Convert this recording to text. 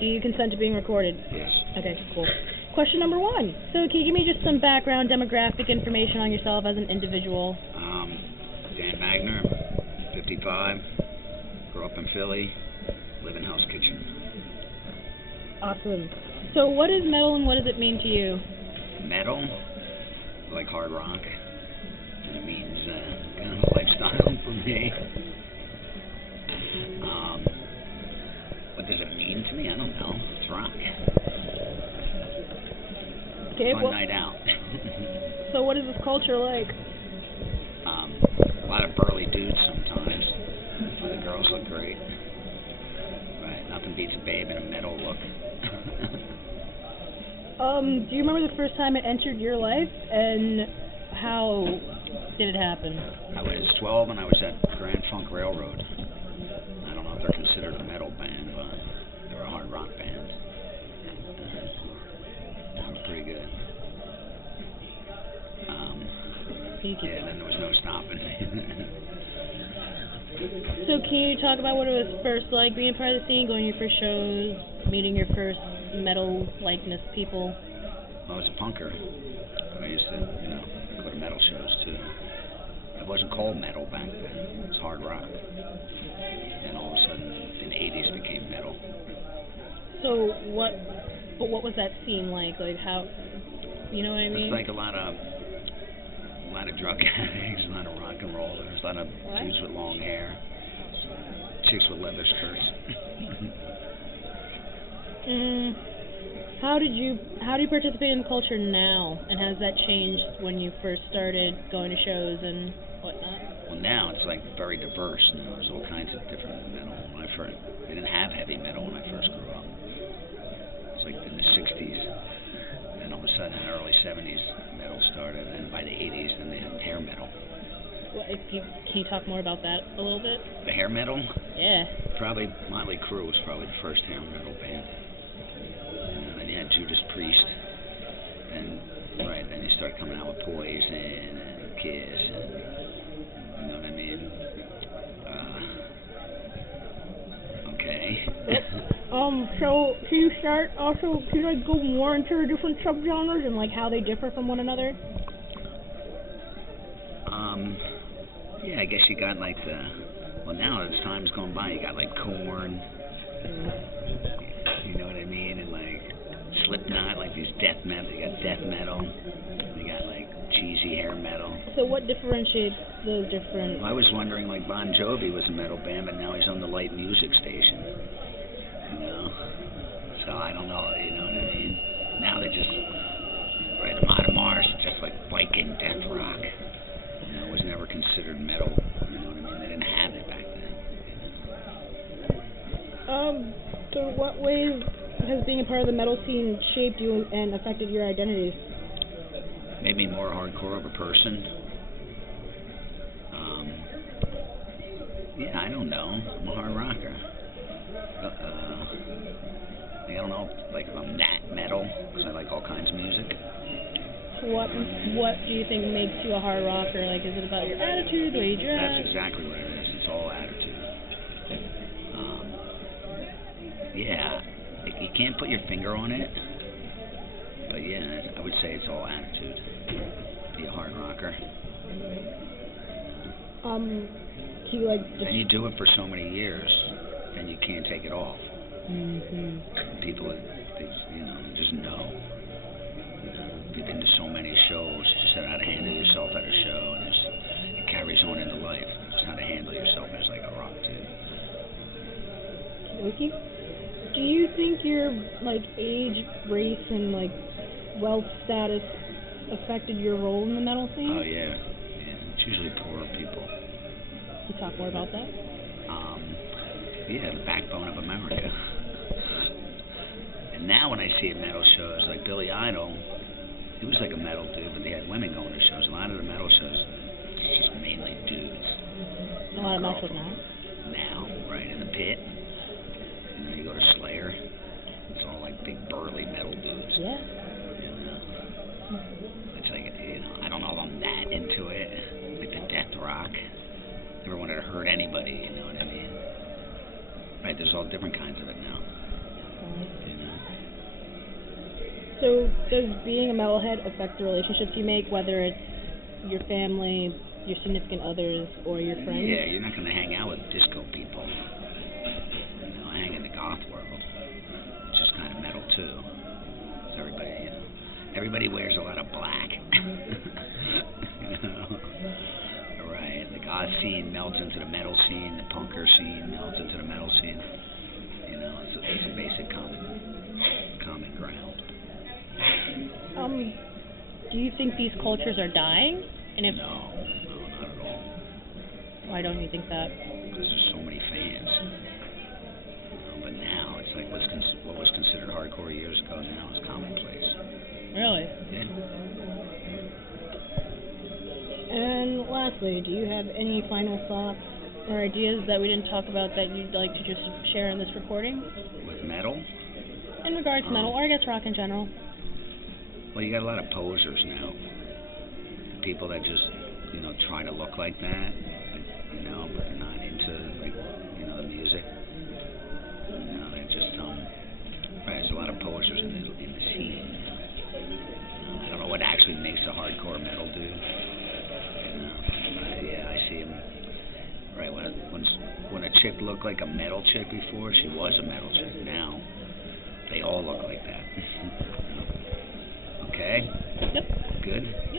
Do you consent to being recorded? Yes. Okay, cool. Question number 1. So can you give me just some background demographic information on yourself as an individual? Dan Magner, 55, grew up in Philly, live in Hell's Kitchen. Awesome. So what is metal and what does it mean to you? Metal, like hard rock, and it means kind of a lifestyle for me. What does it mean to me? I don't know. It's rock. Okay, Fun night out. So what is this culture like? A lot of burly dudes sometimes. But the girls look great. Right, nothing beats a babe in a metal look. Do you remember the first time it entered your life, and how did it happen? I was 12 and I was at Grand Funk Railroad. I don't know if they're considered a metal band, but they're a hard rock band. That was pretty good. Yeah, then there was no stopping. So can you talk about what it was first like being part of the scene, going to your first shows, meeting your first metal likeness people? I was a punker. I used to, go to metal shows too. It wasn't called metal back then. It was hard rock. And all of a sudden, in the 80s, it became metal. So what was that scene like? Like how, you know what I mean? It's like a lot of drug addicts, a lot of rock and rollers, a lot of dudes with long hair, chicks with leather skirts. How do you participate in the culture now, and has that changed when you first started going to shows and whatnot? Well, now it's like very diverse. Now there's all kinds of different metal. They didn't have heavy metal when I first grew up. It's like in the 60s, and all of a sudden in the early 70s, metal started, and by the 80s, then they had hair metal. Well, can you talk more about that a little bit? The hair metal? Yeah. Probably Motley Crue was probably the first hair metal band. And then you had Judas Priest, and then you start coming out with Poison and Kiss, and you know what I mean? Okay. So can you start also? Can you go more into the different subgenres and like how they differ from one another? Yeah, I guess you got like now as time's gone by, you got like Korn, you know what I mean, and like Slipknot, like these death metal. You got death metal. You got like cheesy hair metal. So what differentiates those different? Well, I was wondering, like Bon Jovi was a metal band, but now he's on the light music station. So I don't know. You know what I mean? Now they just Amon Amarth, just like Viking death rock. It was never considered metal. You know what I mean? They didn't have it back then. So what ways has being a part of the metal scene shaped you and affected your identity? Made me more hardcore of a person. Yeah, I don't know. I'm a hard rocker. I don't know, like if I'm that metal, because I like all kinds of music. What do you think makes you a hard rocker? Like, is it about your attitude, the way you dress? That's exactly what it is. It's all attitude. Yeah, you can't put your finger on it, but yeah, I would say it's all attitude. Be a hard rocker. Can you and you do it for so many years, then you can't take it off. People, they just know. You've been to so many shows, just how to handle yourself at a show, and it carries on into life. Just how to handle yourself as like a rock dude. Okay. Do you think your age, race, and wealth status affected your role in the metal scene? Oh yeah. It's usually poorer people. Can you talk more about that? Yeah, the backbone of America. And now when I see at metal shows like Billy Idol, he was like a metal dude, but they had women going to shows. A lot of the metal shows, it's just mainly dudes. A lot of metal shows now, right in the pit. You go to Slayer, it's all like big burly metal dudes. Yeah. It's like, I don't know if I'm that into it. Like the death rock. Never wanted to hurt anybody, you know what I mean? Right, there's all different kinds of it now. So, does being a metalhead affect the relationships you make, whether it's your family, your significant others, or your friends? Yeah, you're not going to hang out with disco people. You know, hang in the goth world, which is kind of metal too. So everybody wears a lot of black. You know? Right. The goth scene melts into the metal scene. The punker scene melts into the metal scene. You know, it's a basic common ground. Do you think these cultures are dying? And if No, not at all. why don't you think that? Because there's so many fans. But now it's like what was considered hardcore years ago now is commonplace. Really? Yeah. And lastly, do you have any final thoughts or ideas that we didn't talk about that you'd like to just share in this recording? With metal? In regards to metal, or I guess rock in general. Well, you got a lot of posers now. People that just, try to look like that, but they're not into, the music. They're just, right, there's a lot of posers in the scene. I don't know what actually makes a hardcore metal dude. I see them. Right, when a chick looked like a metal chick before, she was a metal chick. Now, they all look like that. Okay? Yep. Good? Yep.